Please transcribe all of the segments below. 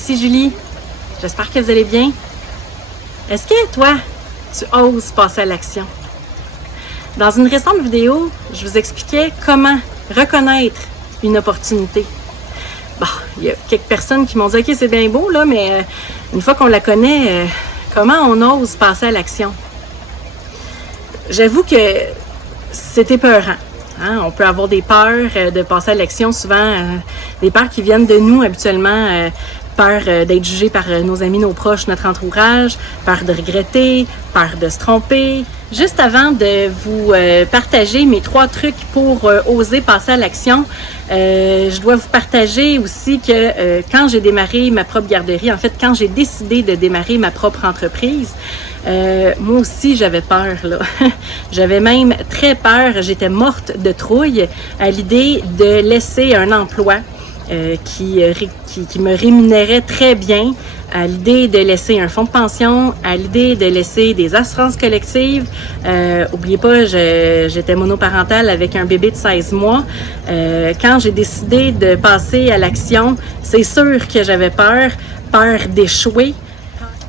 ici Julie. J'espère que vous allez bien. Est-ce que toi, tu oses passer à l'action? Dans une récente vidéo, je vous expliquais comment reconnaître une opportunité. Bon, il y a quelques personnes qui m'ont dit « Ok, c'est bien beau, là, mais une fois qu'on la connaît, comment on ose passer à l'action? » J'avoue que c'est épeurant. Hein? On peut avoir des peurs de passer à l'action, souvent des peurs qui viennent de nous habituellement, peur d'être jugé par nos amis, nos proches, notre entourage, peur de regretter, peur de se tromper. Juste avant de vous partager mes 3 trucs pour oser passer à l'action, je dois vous partager aussi que quand j'ai démarré ma propre garderie, en fait, quand j'ai décidé de démarrer ma propre entreprise, moi aussi j'avais peur, là. J'avais même très peur, j'étais morte de trouille à l'idée de laisser un emploi qui me rémunérait très bien, à l'idée de laisser un fonds de pension, à l'idée de laisser des assurances collectives. Oubliez pas, j'étais monoparentale avec un bébé de 16 mois. Quand j'ai décidé de passer à l'action, c'est sûr que j'avais peur d'échouer,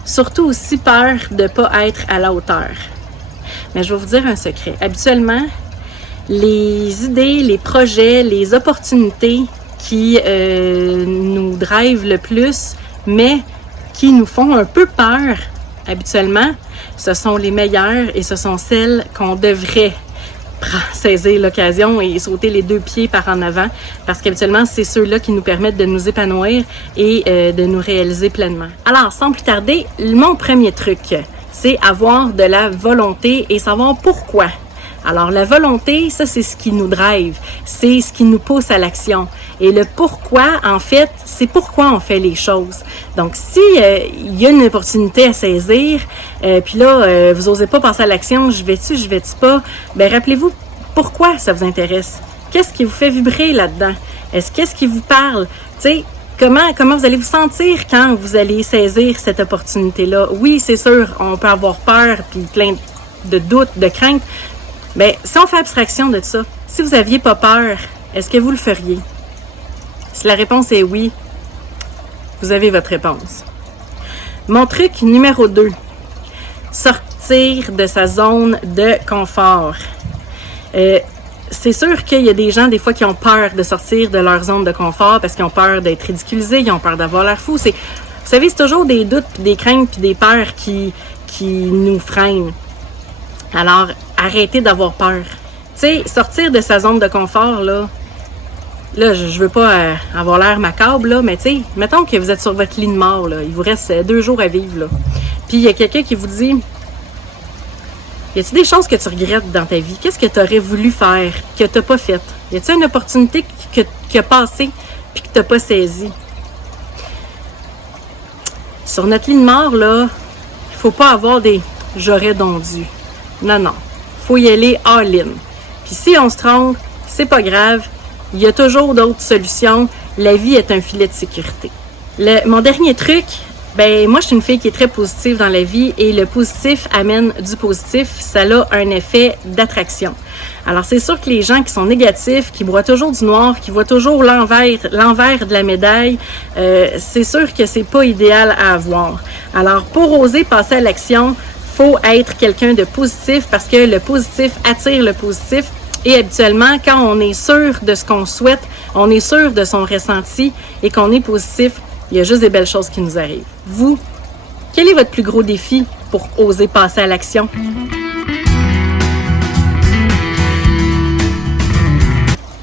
surtout aussi peur de ne pas être à la hauteur. Mais je vais vous dire un secret. Habituellement, les idées, les projets, les opportunités qui nous drivent le plus, mais qui nous font un peu peur habituellement, ce sont les meilleures et ce sont celles qu'on devrait saisir l'occasion et sauter les 2 pieds par en avant, parce qu'habituellement, c'est ceux-là qui nous permettent de nous épanouir et de nous réaliser pleinement. Alors, sans plus tarder, mon premier truc, c'est avoir de la volonté et savoir pourquoi. Alors, la volonté, ça, c'est ce qui nous drive, c'est ce qui nous pousse à l'action. Et le pourquoi, en fait, c'est pourquoi on fait les choses. Donc, si il y a une opportunité à saisir, puis là, vous osez pas passer à l'action, je vais-tu pas, ben rappelez-vous pourquoi ça vous intéresse. Qu'est-ce qui vous fait vibrer là-dedans? Qu'est-ce qui vous parle? Tu sais, comment vous allez vous sentir quand vous allez saisir cette opportunité-là? Oui, c'est sûr, on peut avoir peur, puis plein de doutes, de craintes. Bien, si on fait abstraction de ça, si vous n'aviez pas peur, est-ce que vous le feriez? Si la réponse est oui, vous avez votre réponse. Mon truc numéro 2, sortir de sa zone de confort. C'est sûr qu'il y a des gens, des fois, qui ont peur de sortir de leur zone de confort parce qu'ils ont peur d'être ridiculisés, ils ont peur d'avoir l'air fou. Vous savez, c'est toujours des doutes, puis des craintes, puis des peurs qui nous freinent. Alors, arrêtez d'avoir peur. Tu sais, sortir de sa zone de confort, là, je veux pas avoir l'air macabre, là, mais tu sais, mettons que vous êtes sur votre lit de mort, là, il vous reste 2 jours à vivre, là. Puis il y a quelqu'un qui vous dit, y a-t-il des choses que tu regrettes dans ta vie? Qu'est-ce que tu aurais voulu faire, que tu n'as pas fait? Y a-t-il une opportunité qui a passé, puis que tu n'as pas saisie? Sur notre lit de mort, là, il faut pas avoir des « j'aurais donc dû ». Non, non. Faut y aller all-in. Puis si on se trompe, c'est pas grave. Il y a toujours d'autres solutions. La vie est un filet de sécurité. Mon dernier truc, ben moi je suis une fille qui est très positive dans la vie et le positif amène du positif. Ça a un effet d'attraction. Alors c'est sûr que les gens qui sont négatifs, qui voient toujours du noir, qui voient toujours l'envers de la médaille, c'est sûr que c'est pas idéal à avoir. Alors pour oser passer à l'action, faut être quelqu'un de positif parce que le positif attire le positif et habituellement, quand on est sûr de ce qu'on souhaite, on est sûr de son ressenti et qu'on est positif, il y a juste des belles choses qui nous arrivent. Vous, quel est votre plus gros défi pour oser passer à l'action?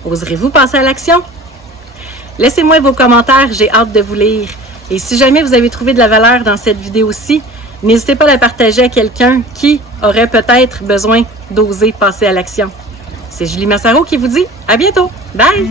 Oserez-vous passer à l'action? Laissez-moi vos commentaires, j'ai hâte de vous lire. Et si jamais vous avez trouvé de la valeur dans cette vidéo-ci, n'hésitez pas à la partager à quelqu'un qui aurait peut-être besoin d'oser passer à l'action. C'est Julie Massaro qui vous dit à bientôt. Bye!